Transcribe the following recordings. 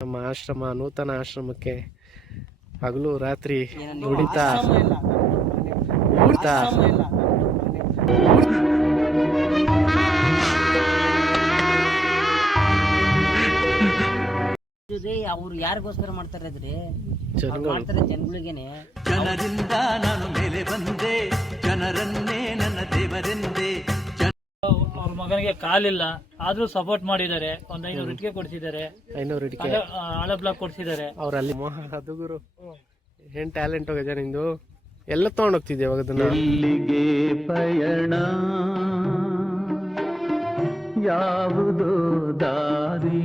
ನಮ್ಮ ಆಶ್ರಮ ನೂತನ ಆಶ್ರಮಕ್ಕೆ ಹಗಲು ರಾತ್ರಿ ದುಡಿತಾ ಇಲ್ಲ. ಅವ್ರು ಯಾರಿಗೋಸ್ಕರ ಮಾಡ್ತಾರೆ ಅದ್ರಿ ಜನಗಳು. ಮಾಡ್ತಾರೆ ಜನಗಳಿಗೇನೆ. ಜನರಿಂದ ನಾನು ಮೇಲೆ ಬಂದೆ. ಜನರನ್ನೇ ನನ್ನ ದೇವರೆಂದೆ. ಮಗನಿಗೆ ಕಾಲಿಲ್ಲ ಆದ್ರೂ ಸಪೋರ್ಟ್ ಮಾಡಿದ್ದಾರೆ. ಒಂದ್ ಐನೂರು ಇಟ್ಟಿಗೆ ಕೊಡ್ಸಿದ್ದಾರೆ. ಐನೂರು ಇಟ್ಟಿಗೆ ಹಳ ಆ, ಹಳೆ ಬ್ಲಾಕ್ ಕೊಡ್ಸಿದ್ದಾರೆ. ಅವ್ರಲ್ಲಿ ಮೋಹ ಹದುಗುರು ಏನ್ ಟ್ಯಾಲೆಂಟ್ ಹೋಗಿದೆ ನಿಂದು? ಎಲ್ಲ ತಗೊಂಡೋಗ್ತಿದ್ದೆ ಅವಾಗ ಅದನ್ನ? ಇಲ್ಲಿಗೆ ಪಯಣ? ಯಾವುದು ದಾರಿ?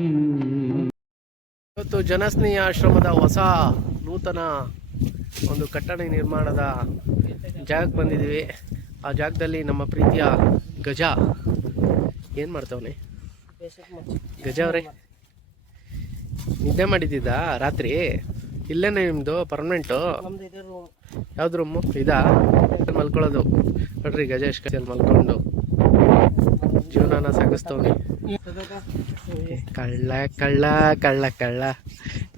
ಇವತ್ತು ಜನಸ್ನೇಹ ಆಶ್ರಮದ ಹೊಸ ನೂತನ ಒಂದು ಕಟ್ಟಡ ನಿರ್ಮಾಣದ ಜಾಗಕ್ಕೆ ಬಂದಿದ್ದೀವಿ. ಆ ಜಾಗದಲ್ಲಿ ನಮ್ಮ ಪ್ರೀತಿಯ ಗಜ ಏನು ಮಾಡ್ತಾವನೆ? ಗಜ ಅವರೇ. ನಿದ್ದೆ ಮಾಡಿದ್ದ ರಾತ್ರಿ? ಇಲ್ಲೇನೆ ನಿಮ್ಮದು ಪರ್ಮನೆಂಟು ಯಾವ್ದು ರೂಮು ಇದಾ? ಮಲ್ಕೊಳ್ಳೋದು. ನೋಡ್ರಿ ಗಜ ಎಷ್ಟು ಮಲ್ಕೊಂಡು. ಜೀವನಾನ ಸಾಗಿಸ್ತವ್ನಿ. ಕಳ್ಳ ಕಳ್ಳ ಕಳ್ಳ ಕಳ್ಳ.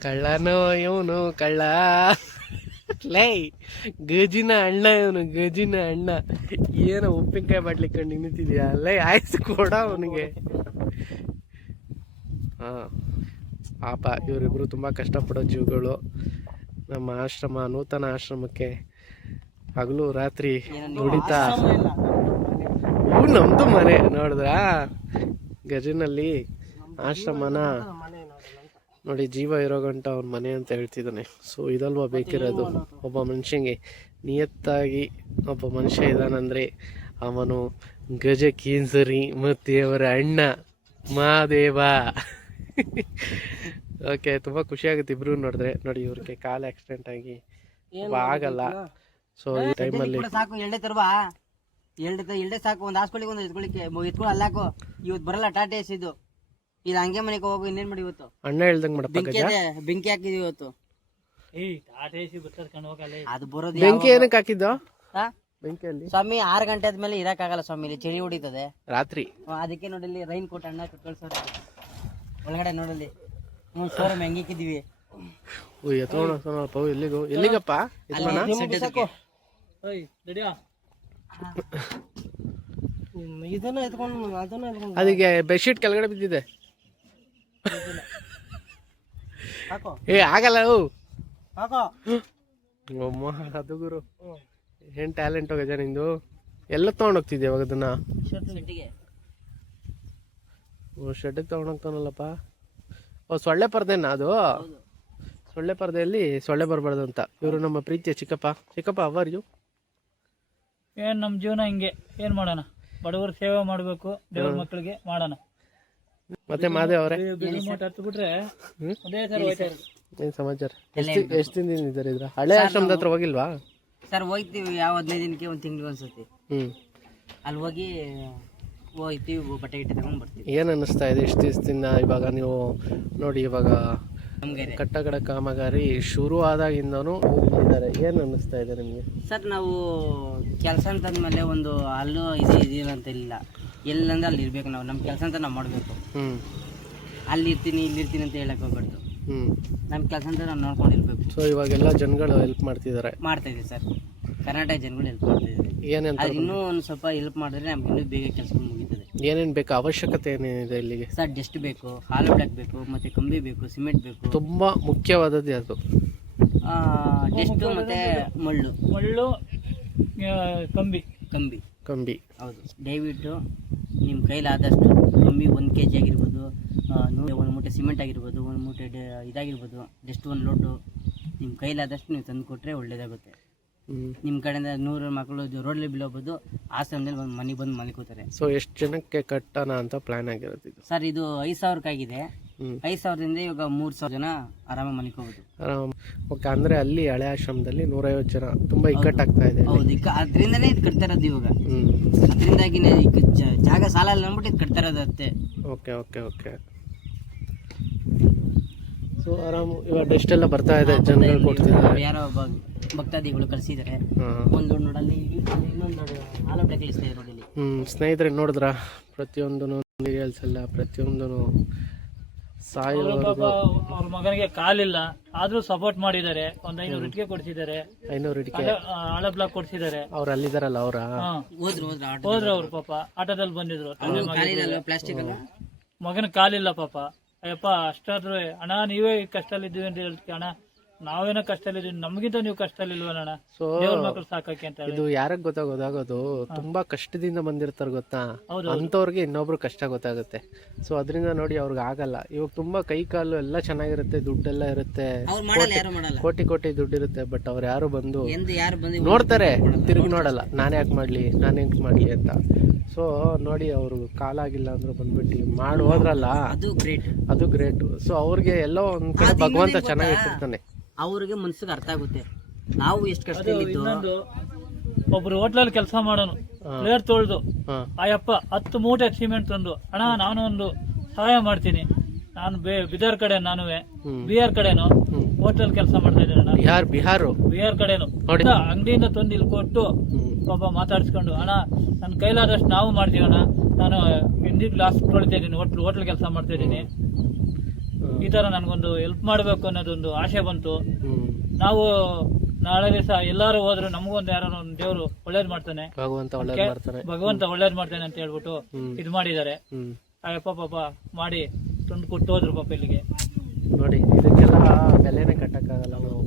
ಕಳ್ಳನೋ ಇವನು ಕಳ್ಳ. ಲೈ, ಗಜಿನ ಅಣ್ಣ ಇವನು, ಗಜಿನ ಅಣ್ಣ. ಏನೋ ಉಪ್ಪಿನಕಾಯಿ ಬಾಟ್ಲಿ ಕಂಡು ನಿಂತಿದ್ಯಾ? ಲೈ ಆಯ್ತು ಕೊಡ ಅವನಿಗೆ. ಹಾಂ. ಪಾಪ, ಇವರಿಬ್ರು ತುಂಬ ಕಷ್ಟಪಡೋ ಜೀವಗಳು. ನಮ್ಮ ಆಶ್ರಮ, ನೂತನ ಆಶ್ರಮಕ್ಕೆ ಹಗಲು ರಾತ್ರಿ ದುಡಿತಾ ನಮ್ದು ಮನೆ, ನೋಡಿದ್ರಾ? ಗಜಿನಲ್ಲಿ ಆಶ್ರಮನ ನೋಡಿ ಜೀವ ಇರೋ ಗಂಟ ಅವ್ನ ಮನೆ ಅಂತ ಹೇಳ್ತಿದ್ದಾನೆ ಸೊ ಇದಲ್ವಾ ಬೇಕಿರೋದು? ಒಬ್ಬ ಮನುಷ್ಯಂಗೆ ನಿಯತ್ತಾಗಿ ಒಬ್ಬ ಮನುಷ್ಯ ಇದ್ದಾನಂದ್ರೆ ಅವನು ಗಜ ಕೀನ್ಸರಿ ಮತ್ತೆ ಅವರ ಅಣ್ಣ ಮಹಾದೇವ. ಓಕೆ ತುಂಬಾ ಖುಷಿ ಆಗುತ್ತೆ ಇಬ್ರು ನೋಡಿದ್ರೆ. ನೋಡಿ ಇವ್ರಿಗೆ ಕಾಲು ಆಕ್ಸಿಡೆಂಟ್ ಆಗಿ ಆಗಲ್ಲ. ಸೊ ಈ ಟೈಮಲ್ಲಿ ಸಾಕು ಎಳ್ಳೆ ಎಳ್ಳೆ ಎಳ್ಳೆ ಸಾಕು ಒಂದ್ ಹಾಸ್ಪಿಟ್ಲಿಗೆ ಒಂದು ಎತ್ಕೊಳ್ಳಿಕ್ಕೆ ಎತ್ಕೊಳ್ಳಿ ಅಲ್ಲಾಕು. ಇವತ್ತು ಬರಲ್ಲ ಟಾಟೆ ಎಸ್ ಇದು. ಇದು ಹಂಗೆ ಮನೆಗೆ ಹೋಗು ಇನ್ನೇನ್ ಮಾಡಿ ಇವತ್ತು? ಅಣ್ಣ ಹೇಳ್ದಂಗ್ ಮಾಡಪ್ಪ ಬೆಂಕಿ ಗಜ? ಬೆಂಕಿ ಹಾಕಿದೀವಿ ಇವತ್ತು. ಅದು ಬರೋದು ಬೆಂಕಿ ಏನಕ್ಕೆ ಹಾಕಿದ್ದು? ಹಾ? ಬೆಂಕಿಯಲ್ಲಿ. ಸ್ವಾಮಿ ಆರು ಗಂಟೆ ಆದ್ಮೇಲೆ ಇರಕ್ಕಾಗಲ್ಲ ಸ್ವಾಮಿ ಇಲ್ಲಿ ಚಳಿ ಹೊಡಿತದೆ. ರಾತ್ರಿ. ಅದಕ್ಕೆ ನೋಡಲ್ಲಿ ರೈನ್ ಕೋಟ್ ಅಣ್ಣ ಕಳ್ಸೋರು ಒಳಗಡೆ ನೋಡಲ್ಲಿ ಹ್ಞೂ ಶೋರೂಮ್ ಹೆಂಗಿಕ್ಕಿದೀವಿ ಓ ಎತ್ಕೊಂಡು ಎಲ್ಲಿಗೋ? ಎಲ್ಲಿಗಪ್ಪ? ಯಜಮಾನ ಓಯ್ ರೆಡಿಯಾ ಇದನ್ನ ಎತ್ಕೊಂಡು ಅದನ್ನ ಎತ್ಕೊಂಡು ಅದಕ್ಕೆ ಬೆಡ್ಶೀಟ್ ಕೆಳಗಡೆ ಬಿದ್ದಿದೆ. ಏ ಆಗಲ್ಲ ಅದು ಗುರು. ಏನ್ ಟ್ಯಾಲೆಂಟ್ ಹೋಗಜ ನಿಂದು? ಎಲ್ಲ ತಗೊಂಡೋಗ್ತಿದ್ದೆ ಅವಾಗ ಅದನ್ನ? ಶೆಡ್ಗೆ ತಗೊಂಡೋಗ್ತಾನಲ್ಲಪ್ಪ ಓ ಸೊಳ್ಳೆ ಪರ್ದೆನಾ ಅದು? ಸೊಳ್ಳೆ ಪರ್ದೆಯಲ್ಲಿ ಸೊಳ್ಳೆ ಬರಬಾರ್ದು ಅಂತ. ಇವರು ನಮ್ಮ ಪ್ರೀತಿಯ ಚಿಕ್ಕಪ್ಪ. ಚಿಕ್ಕಪ್ಪ ಅವರ್ ಯು ಏನ್ ನಮ್ಮ ಜೀವನ ಹಿಂಗೆ? ಏನ್ ಮಾಡೋಣ? ಬಡವರು ಸೇವೆ ಮಾಡಬೇಕು ದೇವ್ರ ಮಕ್ಕಳಿಗೆ ಮಾಡೋಣ. ಮತ್ತೆ ಮಾದೇವ್ ಅವರೇ? ಬಿಟ್ರೆ ಏನ್ ಸಮಾಚಾರ? ಎಷ್ಟು ಎಷ್ಟು ದಿನದಿಂದ ಇದ್ದಾರೆ ಇದ್ರ? ಹಳೆ ಆಶ್ರಮದ ಹತ್ರ ಹೋಗಿಲ್ವಾ? ಸರ್ ಹೋಗ್ತೀವಿ ಯಾವ ಹದಿನೈದು ದಿನಕ್ಕೆ ಒಂದು ತಿಂಗಳು ಅನ್ಸುತ್ತೆ ಹ್ಮ್. ಅಲ್ಲಿ ಹೋಗಿ ಹೋಗ್ತೀವಿ ಬಟ್ಟೆ ಗಿಟ್ಟೆ ತಗೊಂಡ್ ಬರ್ತೀವಿ. ಏನ್ ಅನ್ನಿಸ್ತಾ ಇದೆ ಇಷ್ಟು ದಿವಸದಿಂದ ಇವಾಗ ನೀವು ನೋಡಿ ಇವಾಗ ನಮ್ಗೆ ಕಟ್ಟಡ ಕಾಮಗಾರಿ ಶುರು ಆದಾಗಿಂದನೂ ಹೋಗ್ತಿದ್ದಾರೆ. ಏನ್ ಅನ್ನಿಸ್ತಾ ಇದೆ ನಿಮ್ಗೆ? ಸರ್ ನಾವು ಕೆಲಸ ಅಂತಂದ್ಮೇಲೆ ಒಂದು ಅಲ್ಲೂ ಇದು ಇದಿಲ್ಲ ಅಂತ ಇಲ್ಲ. ಎಲ್ಲಂದ್ರೆ ಅಲ್ಲಿ ಇರ್ಬೇಕು ನಾವು ನಮ್ಮ ಕೆಲಸ ಅಂತ ನಾವು ಮಾಡಬೇಕು. ಹ್ಮ್. ಅಲ್ಲಿ ಇರ್ತೀನಿ ಇಲ್ಲಿ ಇರ್ತೀನಿ ಅಂತ ಹೇಳಕ್ ಹೋಗ್ಬಾರ್ದು. ಹ್ಮ್. ನಮ್ಮ ಕೆಲಸ ಅಂತ ನಾವು ನೋಡ್ಕೊಂಡಿರ್ಬೇಕು. ಸೊ ಇವಾಗೆಲ್ಲ ಜನಗಳು ಹೆಲ್ಪ್ ಮಾಡ್ತಿದ್ದಾರೆ ಮಾಡ್ತಾ ಇದೀವಿ ಸರ್. ಕರ್ನಾಟಕ ಜನಗಳು ಹೆಲ್ಪ್ ಮಾಡ್ತಾ ಇದ್ದಾರೆ. ಏನೇನ್ ಅದು ಇನ್ನೂ ಒಂದು ಸ್ವಲ್ಪ ಹೆಲ್ಪ್ ಮಾಡಿದ್ರೆ ನಮ್ಗೆ ಇನ್ನೂ ಬೇಗ ಕೆಲಸ ಮುಗಿತದೆ. ಏನೇನು ಬೇಕು? ಅವಶ್ಯಕತೆ ಏನೇನಿದೆ ಇಲ್ಲಿಗೆ? ಸರ್ ಡಸ್ಟ್ ಬೇಕು ಹಾಲು ಬ್ಲಾಕ್ ಬೇಕು ಮತ್ತೆ ಕಂಬಿ ಬೇಕು ಸಿಮೆಂಟ್ ಬೇಕು. ತುಂಬಾ ಮುಖ್ಯವಾದದ್ದು ಅದು ಡಸ್ಟು ಮತ್ತೆ ಮಳ್ಳು. ಮಳ್ಳು ಕಂಬಿ. ಕಂಬಿ. ಕಂಬಿ. ಹೌದು. ದಯವಿಟ್ಟು ನಿಮ್ಮ ಕೈಲಾದಷ್ಟು ಕಮ್ಮಿ ಒಂದು ಕೆ ಜಿ ಆಗಿರ್ಬೋದು ಆ, ನೂರು ಒಂದು ಮೂಟೆ ಸಿಮೆಂಟ್ ಆಗಿರ್ಬೋದು ಒಂದು ಮೂಟೆ ಡ- ಇದಾಗಿರ್ಬೋದು ಜಸ್ಟ್ ಒಂದು ಲೋಟು ನಿಮ್ಮ ಕೈಲಾದಷ್ಟು ನೀವು ತಂದು ಕೊಟ್ಟರೆ ಒಳ್ಳೇದಾಗುತ್ತೆ. ನಿಮ್ಮ ಕಡೆಯಿಂದ ನೂರು ಮಕ್ಕಳು ರೋಡಲ್ಲಿ ಬೀಳೋಬೋದು ಆಶ್ರಮದಲ್ಲಿ ಒಂದು ಮನೆಗೆ ಬಂದು ಮಲ್ಕೋತಾರೆ. ಸೊ ಎಷ್ಟು ಜನಕ್ಕೆ ಕಟ್ಟೋಣ ಅಂತ ಪ್ಲ್ಯಾನ್ ಆಗಿರುತ್ತೆ ಇದು? ಸರ್ ಇದು ಐದು ಸಾವಿರಕ್ಕಾಗಿದೆ. ಐದು ಸಾವಿರದಿಂದ ಇವಾಗ ಮೂರ್ ಸಾವಿರ ಜನ ಆರಾಮಾಗಿ ಮನಿಕೋಬಹುದು ಆರಾಮ್. ಓಕೆ ಅಂದ್ರೆ ಅಲ್ಲಿ ಹಳೆ ಆಶ್ರಮದಲ್ಲಿ ನೂರೈವತ್ತು ಜನ. ತುಂಬಾ ಇಕ್ಕಟ್ಟಾಗ್ತಾ ಇದೆ. ಹೌದು ಈಗ ಅದರಿಂದನೇ ಇದು ಕಟ್ತಾ ಇರೋದು ಇವಾಗ. ಅದರಿಂದಾಗಿನೇ ಈಗ ಜ- ಜಾಗ ಸಾಲ ಇಲ್ಲ ಅಂದ್ಬಿಟ್ಟು ಇದು ಕಟ್ತಾ ಇರೋದು ಅಷ್ಟೇ. Okay okay okay. ಸೊ ಆರಾಮ್. ಇವಾಗ ಡಸ್ಟ್ ಎಲ್ಲ ಬರ್ತಾ ಇದೆ ಜನಗಳು ಕೊಡ್ತಿದ್ದಾರೆ. ಯಾರೋ ಒಬ್ಬ ಭಕ್ತಾದಿಗಳು ಕಳಿಸಿದ್ದಾರೆ ಹಾ. ಒಂದು ನೋಡಲ್ಲಿ ಇನ್ನೊಂದು ನೋಡಿ ಆಲೋ ಬ್ಲಾಕ್ ಇಳಿಸ್ತಾ ಇದೆ ನೋಡಲ್ಲಿ ಹ್ಮ್ ಸ್ನೇಹಿತರೆ ನೋಡಿದ್ರ? ಪ್ರತಿಯೊಂದು ಮೀರಿಯಲ್ಸ್ ಎಲ್ಲ ಪ್ರತಿಯೊಂದು ಸಾಯೋವರೆಗೂ ಅವ್ರ ಮಗನಿಗೆ ಕಾಲಿಲ್ಲ ಆದ್ರೂ ಸಪೋರ್ಟ್ ಮಾಡಿದ್ದಾರೆ. ಒಂದ್ ಐನೂರು ಇಟ್ಟಿಗೆ ಕೊಡ್ಸಿದ್ದಾರೆ. ಐನೂರು ಇಟ್ಕೆ. ಹಳೆ ಬ್ಲಾಕ್ ಕೊಡ್ಸಿದ್ದಾರೆ. ಅವ್ರು ಅಲ್ಲಿದಾರಲ್ಲ ಅವ್ರ? ಹೋದ್ರ ಅವ್ರು ಪಾಪ ಆಟೋದಲ್ಲಿ ಬಂದಿದ್ರು. ಮಗನ್ ಕಾಲಿಲ್ಲ ಪಾಪ. ಅಯ್ಯಪ್ಪ ಅಷ್ಟಾದ್ರೂ ಅಣ್ಣ ನೀವೇ ಕಷ್ಟ ಕಷ್ಟದಲ್ಲಿ ಇದ್ದೀವಿ ಅಂತ ಹೇಳ್ತೀವಿ ಅಣ್ಣ ನಾವೇನೋ ಕಷ್ಟದಲ್ಲಿದ್ದೀವಿ ನಮಗಿಂತ ನೀವು ಕಷ್ಟದಲ್ಲಿಲ್ವಲ್ಲ ಅಣ್ಣ ಸೊ ದೇವ್ರ ಮಕ್ಳು ಸಾಕಕ್ಕೆ ಅಂತ ಹೇಳಿ. ಇದು ಯಾರಗ್ ಗೊತ್ತಾಗ ಗೊತ್ತಾಗೋದು ತುಂಬಾ ಕಷ್ಟದಿಂದ ಬಂದಿರ್ತಾರ ಗೊತ್ತಾ? ಹೌದು. ಅಂತವ್ರಿಗೆ ಇನ್ನೊಬ್ರು ಕಷ್ಟ ಗೊತ್ತಾಗುತ್ತೆ. ಸೊ ಅದರಿಂದ ನೋಡಿ ಅವ್ರಿಗೆ ಆಗಲ್ಲ. ಇವಾಗ ತುಂಬಾ ಕೈ ಕಾಲು ಎಲ್ಲ ಚೆನ್ನಾಗಿರುತ್ತೆ ದುಡ್ಡೆಲ್ಲ ಇರುತ್ತೆ. ಅವ್ರು ಮಾಡಲ್ಲ ಯಾರು ಮಾಡಲ್ಲ. ಕೋಟಿ ಕೋಟಿ ದುಡ್ಡು ಇರುತ್ತೆ ಬಟ್ ಅವ್ರು ಯಾರು ಬಂದು ಎಂದು ಯಾರು ಬಂದು ನೋಡ್ತಾರೆ ತಿರುಗಿ ನೋಡಲ್ಲ. ನಾನು ಯಾಕೆ ಮಾಡ್ಲಿ ನಾನು ಹೆಂಗ್ ಮಾಡ್ಲಿ ಅಂತ. ಸೊ ನೋಡಿ ಅವರು ಕಾಲಾಗಿಲ್ಲ ಅಂದ್ರು ಬಂದ್ಬಿಟ್ಟು ಮಾಡಿ ಹೋದ್ರಲ್ಲ ಅದು ಗ್ರೇಟ್ ಅದು ಗ್ರೇಟ್ ಸೊ ಅವ್ರಿಗೆ ಎಲ್ಲೋ ಒಂದ್ ಕಡೆ ಭಗವಂತ ಚೆನ್ನಾಗಿ ಇಟ್ಟಿರ್ತಾನೆ. ಅವ್ರಿಗೆ ಮನ್ಸಿಗೆ ಅರ್ಥ ಆಗುತ್ತೆ. ನಾವು ಎಷ್ಟು ಕಷ್ಟದಲ್ಲಿದ್ದು. ಇನ್ನೊಂದು ಒಬ್ರು ಹೋಟ್ಲಲ್ಲಿ ಕೆಲಸ ಮಾಡೋನು. ಪ್ಲೇಟ್ ತೊಳ್ದು ಆಯಪ್ಪ ಹತ್ತು ಮೂಟೆ ಸಿಮೆಂಟ್ ತಂದು ಅಣ್ಣ ನಾನು ಒಂದು ಸಹಾಯ ಮಾಡ್ತೀನಿ. ನಾನು ಬಿದರ್ ಕಡೆ ನಾನುವೆ. ಹ್ಮ್. ಬಿಹಾರ್ ಕಡೆನು. ಹೋಟೆಲ್ ಕೆಲಸ ಮಾಡ್ತಾ ಇದ್ದೀನಿ ಅಣ್ಣ ಬಿಹಾರ್ ಬಿಹಾರು. ಬಿಹಾರ್ ಕಡೆನು. ನೋಡಿ. ಅಂಗಡಿಯಿಂದ ತಂದು ಇಲ್ಲಿ ಕೊಟ್ಟು ಪಾಪ ಮಾತಾಡಿಸ್ಕೊಂಡು ಅಣ್ಣ ನನ್ನ ಕೈಲಾದಷ್ಟು ನಾವು ಮಾಡ್ತೀವಣ್ಣ. ನಾನು ಹಿಂದಿ ಗ್ಲಾಸ್ ತೊಳಿತಾ ಇದ್ದೀನಿ ಹೋಟ್ಲ್ ಹೋಟ್ಲ್ ಕೆಲಸ ಮಾಡ್ತಾ ಇದ್ದೀನಿ. ಈ ತರ ನನಗೊಂದು ಹೆಲ್ಪ್ ಮಾಡಬೇಕು ಅನ್ನೋದೊಂದು ಆಸೆ ಬಂತು. ನಾವು ನಾಳೆ ದಿವಸ ಎಲ್ಲಾರು ಹೋದ್ರು ನಮಗೊಂದು ಯಾರೋ ಒಂದು ದೇವ್ರು ಒಳ್ಳೇದ್ ಮಾಡ್ತಾನೆ. ಭಗವಂತ ಒಳ್ಳೇದ್ ಮಾಡ್ತಾನೆ. ಭಗವಂತ ಒಳ್ಳೇದ್ ಮಾಡ್ತಾನೆ ಅಂತ ಹೇಳ್ಬಿಟ್ಟು ಇದು ಮಾಡಿದ್ದಾರೆ. ಅಯ್ಯಪ್ಪ ಪಾಪ ಮಾಡಿ ತುಂಡು ಕೊಟ್ಟು ಹೋದ್ರು ಪಾಪ ಇಲ್ಲಿಗೆ. ನೋಡಿ ಇದಕ್ಕೆಲ್ಲ ಬೆಲೆನೇ ಕಟ್ಟಕ್ಕಾಗಲ್ಲ ನಾವು.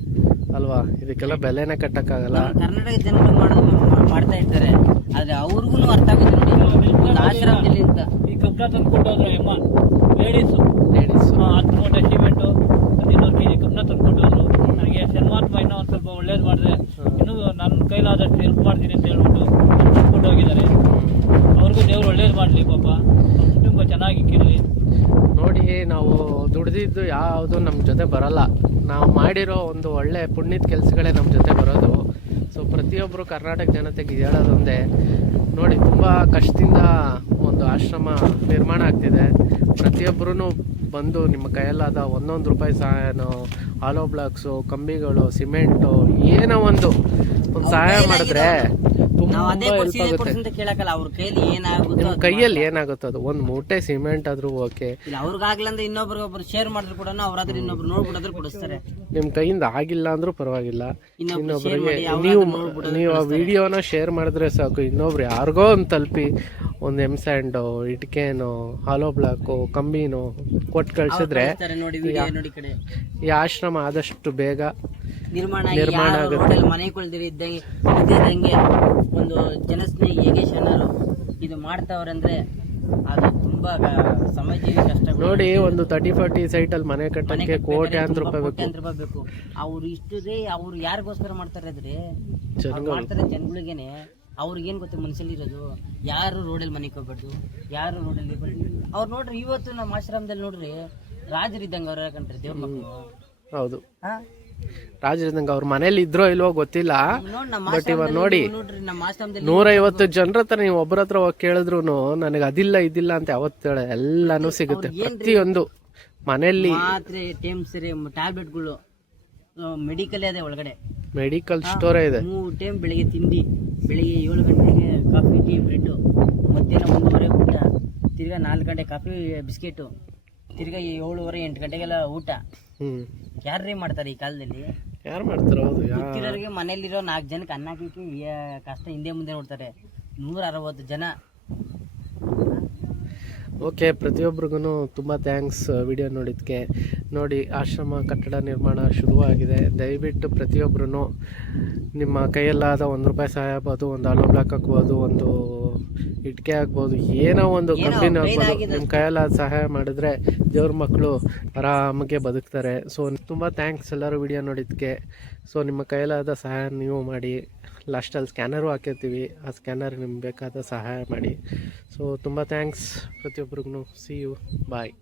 ಅಲ್ವಾ? ಇದಕ್ಕೆಲ್ಲ ಬೆಲೆನೇ ಕಟ್ಟಕ್ಕಾಗಲ್ಲ. ಆಗಲ್ಲ ಕರ್ನಾಟಕ ಜನರು ಮಾಡೋದು ಮಾಡ್ತಾ ಇರ್ತಾರೆ ಆದ್ರೆ ಅವ್ರಿಗೂ ಅರ್ಥ ಆಗುತ್ತೆ ನೋಡಿ. ಆಶ್ರಮದಲ್ಲಿ ಅಂತ. ಈ ಕಬ್ಬಣ ತಂದು ಕೊಟ್ಟು ಹೋದ್ರು ಅಮ್ಮ ಲೇಡೀಸು ಲೇಡೀಸ್ ಹತ್ತು ಮೂಟೆ ಸಿಮೆಂಟು ಹದಿನೂರು ಕೆ ಜಿ ಕಬ್ಬಣ ತಂದು ಕೊಟ್ಟು ಹೋದ್ರು ನನಗೆ ಶನಿವಾರ ಇನ್ನೂ ಒಂದು ಸ್ವಲ್ಪ ಒಳ್ಳೇದು ಮಾಡಿದ್ರೆ ಇನ್ನೂ ನನ್ನ ಕೈಲಾದಷ್ಟು ಹೆಲ್ಪ್ ಮಾಡ್ತೀನಿ ಅಂತ ಹೇಳ್ಬಿಟ್ಟು ಕೊಟ್ಟು ಹೋಗಿದ್ದಾರೆ ಅವ್ರಿಗೂ ದೇವ್ರು ಒಳ್ಳೇದು ಮಾಡಲಿ ಪಾಪ. ಕುಟುಂಬ ನೋಡಿ, ನಾವು ದುಡ್ದಿದ್ದು ಯಾವುದು ನಮ್ಮ ಜೊತೆ ಬರಲ್ಲ. ನಾವು ಮಾಡಿರೋ ಒಂದು ಒಳ್ಳೆ ಪುಣ್ಯದ ಕೆಲಸಗಳೇ ನಮ್ಮ ಜೊತೆ ಬರೋದು. ಸೊ ಪ್ರತಿಯೊಬ್ಬರು ಕರ್ನಾಟಕ ಜನತೆಗೆ ಹೇಳೋದೊಂದೇ ನೋಡಿ, ತುಂಬ ಕಷ್ಟದಿಂದ ಒಂದು ಆಶ್ರಮ ನಿರ್ಮಾಣ ಆಗ್ತಿದೆ. ಪ್ರತಿಯೊಬ್ಬರೂ ಬಂದು ನಿಮ್ಮ ಕೈಯಲ್ಲಾದ ಒಂದೊಂದು ರೂಪಾಯಿ ಸಹಾಯನೋ ಆಲೋ ಬ್ಲಾಕ್ಸು, ಕಂಬಿಗಳು, ಸಿಮೆಂಟು, ಏನೋ ಒಂದು ಒಂದು ಸಹಾಯ ಮಾಡಿದ್ರೆ ನಾವು ಅದೇ ಹೆಲ್ಪ್ ಕೊಡ್ಸಿ ಇದೇ ಕೊಡ್ಸಿ ಅಂತ ಕೇಳಕ್ಕಲ್ಲ ಅವ್ರ ಕೈಲಿ ಏನಾಗುತ್ತೋ ನಿಮ್ಮ ಅದು ಕೈಯಲ್ಲಿ ಏನಾಗುತ್ತೋ ಅದು? ಒಂದ್ ಮೂಟೆ ಸಿಮೆಂಟ್ ಆದ್ರೂ ಓಕೆ ಇಲ್ಲ ಅವ್ರಿಗಾಗ್ಲ ಅಂದ್ರೆ ಇನ್ನೊಬ್ರಿಗೆ ಒಬ್ರು ಶೇರ್ ಮಾಡಿದ್ರು ಕೂಡ ಅವ್ರಾದ್ರೆ ಇನ್ನೊಬ್ರು ನೋಡ್ಬಿಡೋದ್ರು ಕೊಡಿಸ್ತಾರೆ. ನಿಮ್ ಕೈಯಿಂದ ಆಗಿಲ್ಲ ಅಂದ್ರು ಪರವಾಗಿಲ್ಲ. ಇನ್ನೊಬ್ರು share ಇನ್ನೊಬ್ರಿಗೆ ಮಾಡಿ ನೀವು ನೀವ್ ಆ ವಿಡಿಯೋನ ಶೇರ್ ಮಾಡಿದ್ರೆ ಸಾಕು. ಇನ್ನೊಬ್ರು ಯಾರಿಗೋ ಒಂದ್ ತಲುಪಿ ಒಂದು ಎಂ ಸ್ಯಾಂಡು ಇಟ್ಕೇನೋ ಹಾಲೋ ಬ್ಲಾಕು ಕಂಬಿನೋ ಕೊಟ್ಟು ಕಳ್ಸಿದ್ರೆ ನೋಡಿ ವಿಡಿಯೋ ನೋಡಿ ಈ ಕಡೆ. ಈ ಆಶ್ರಮ ಆದಷ್ಟು ಬೇಗ ನಿರ್ಮಾಣ ನಿರ್ಮಾಣ ಆಗುತ್ತೆ. ರೋಡಲ್ಲಿ ಮನೆ ಕೊಳ್ದಿರಿ ಇದ್ದಂಗೆ ಇದ್ದಂಗೆ ಒಂದು ಜನಸ್ನೇಹಿ ಹೇಗೆ ಶರಣರು ಇದು ಮಾಡ್ತಾವ್ರಂದ್ರೆ ಅದು ತುಂಬಾ ಸಮಯ ಕಷ್ಟ ನೋಡಿ ಒಂದು ತರ್ಟಿ ಫಾರ್ಟಿ ಅಲ್ಲಿ ಮನೆ ಕಟ್ಟಕ್ಕೆ ಕೋಟಿ ಅಂತ ಕೋಟ್ಯಾಂತರ ರೂಪಾಯಿ ಬೇಕು. ಅವ್ರು ಇಷ್ಟು ರೀ ಅವ್ರು ಯಾರಿಗೋಸ್ಕರ ಮಾಡ್ತಾರೆ ಅದ್ರಿ ಮಾಡ್ತಾರೆ ಜನಗಳಿಗೆನೆ ಅವ್ರಿಗೇನ್ ಗೊತ್ತ ಮನಸ್ಸಲ್ಲಿ ಇರೋದು ಯಾರು ರೋಡಲ್ಲಿ ಮನೆ ಹೋಗ್ಬಾರ್ದು? ಯಾರು ರೋಡಲ್ಲಿ ಅವ್ರು ನೋಡ್ರಿ ಇವತ್ತು ನಮ್ಮ ಆಶ್ರಮದಲ್ಲಿ ನೋಡ್ರಿ ರಾಜರಿದ್ದಂಗೆ ಅವ್ರ ಯಾಕಂದ್ರೆ ದೇವ್ರ ಮಕ್ಕಳು ಹೌದು. ಹಾ? ರಾಜರಿದ್ದಂಗೆ ಅವ್ರ ಮನೇಲಿ ಇದ್ರೋ ಇಲ್ವೋ ಗೊತ್ತಿಲ್ಲ. ಬಟ್ ಇವಾಗ ನೋಡಿ ನೂರೈವತ್ತು ಜನರ ಹತ್ರ ನೀವು ಒಬ್ಬರ ಹತ್ರ ಹೋಗಿ ಕೇಳಿದ್ರು ನನಗೆ ಅದಿಲ್ಲ ಇದಿಲ್ಲ ಅಂತ ಅವತ್ತು ಹೇಳ ಎಲ್ಲಾನು ಸಿಗುತ್ತೆ. ಪ್ರತಿಯೊಂದು ಮನೆಯಲ್ಲಿ ಮಾತ್ರೆ ಟೈಮ್ ಸರಿ ಟ್ಯಾಬ್ಲೆಟ್ಗಳು ಮೆಡಿಕಲ್ ಇದೆ ಒಳಗಡೆ. ಮೆಡಿಕಲ್ ಸ್ಟೋರ್ ಇದೆ. ಮೂರು ಟೈಮ್ ಬೆಳಿಗ್ಗೆ ತಿಂಡಿ ಬೆಳಿಗ್ಗೆ ಏಳು ಗಂಟೆಗೆ ಕಾಫಿ ಟೀ ಬ್ರೆಡ್ ಮಧ್ಯಾಹ್ನ ಒಂದೂವರೆ ಊಟ ತಿರ್ಗಾ ನಾಲ್ಕು ಗಂಟೆ ಕಾಫಿ ಬಿಸ್ಕೆಟು ತಿರ್ಗಾ ಏಳುವರೆ ಎಂಟು ಗಂಟೆಗೆಲ್ಲ ಊಟ. ಯಾರ್ರೀ ಮಾಡ್ತಾರೆ ಈ ಕಾಲದಲ್ಲಿ? ಯಾರು ಮಾಡ್ತಾರೆ ಹೌದು ಯಾ ಗೊತ್ತಿರೋರಿಗೆ ಮನೇಲಿರೋ ನಾಲ್ಕು ಜನಕ್ಕೆ ಅನ್ನ ಹಾಕಿ ಕಷ್ಟ ಹಿಂದೆ ಮುಂದೆ ನೋಡ್ತಾರೆ. ನೂರ ಅರವತ್ತು ಜನ. ಓಕೆ ಪ್ರತಿಯೊಬ್ಬರಿಗೂ ತುಂಬ ಥ್ಯಾಂಕ್ಸ್ ವಿಡಿಯೋ ನೋಡಿದ್ದಕ್ಕೆ ನೋಡಿ ಆಶ್ರಮ ಕಟ್ಟಡ ನಿರ್ಮಾಣ ಶುರುವಾಗಿದೆ. ದಯವಿಟ್ಟು ಪ್ರತಿಯೊಬ್ಬರೂ ನಿಮ್ಮ ಕೈಯಲ್ಲಾದ ಒಂದು ರೂಪಾಯಿ ಸಹಾಯ ಆಗ್ಬೋದು ಒಂದು ಆಲೋ ಬ್ಲಾಕ್ ಹಾಕ್ಬೋದು ಒಂದು ಇಟ್ಕೆ ಆಗ್ಬೋದು ಏನೋ ಒಂದು ಕೈಲಾಗಿದೆ ಆಗ್ಬೋದು. ನಿಮ್ಮ ಕೈಯಲ್ಲಾದ ಸಹಾಯ ಮಾಡಿದ್ರೆ ದೇವ್ರ ಮಕ್ಕಳು ಆರಾಮಾಗೆ ಬದುಕ್ತಾರೆ. ಸೊ ತುಂಬ ಥ್ಯಾಂಕ್ಸ್ ಎಲ್ಲರೂ ವಿಡಿಯೋ ನೋಡಿದ್ದಕ್ಕೆ ಸೊ ನಿಮ್ಮ ಕೈಯಲ್ಲಾದ ಸಹಾಯ ನೀವು ಮಾಡಿ. ಲಾಸ್ಟಲ್ಲಿ ಸ್ಕ್ಯಾನರು ಹಾಕಿರ್ತೀವಿ. ಆ ಸ್ಕ್ಯಾನರ್ ನಿಮ್ಗೆ ಬೇಕಾದ ಸಹಾಯ ಮಾಡಿ. ಸೊ ತುಂಬ ಥ್ಯಾಂಕ್ಸ್ ಪ್ರತಿಯೊಬ್ಬರಿಗೂ ಸಿ ಯು ಬಾಯ್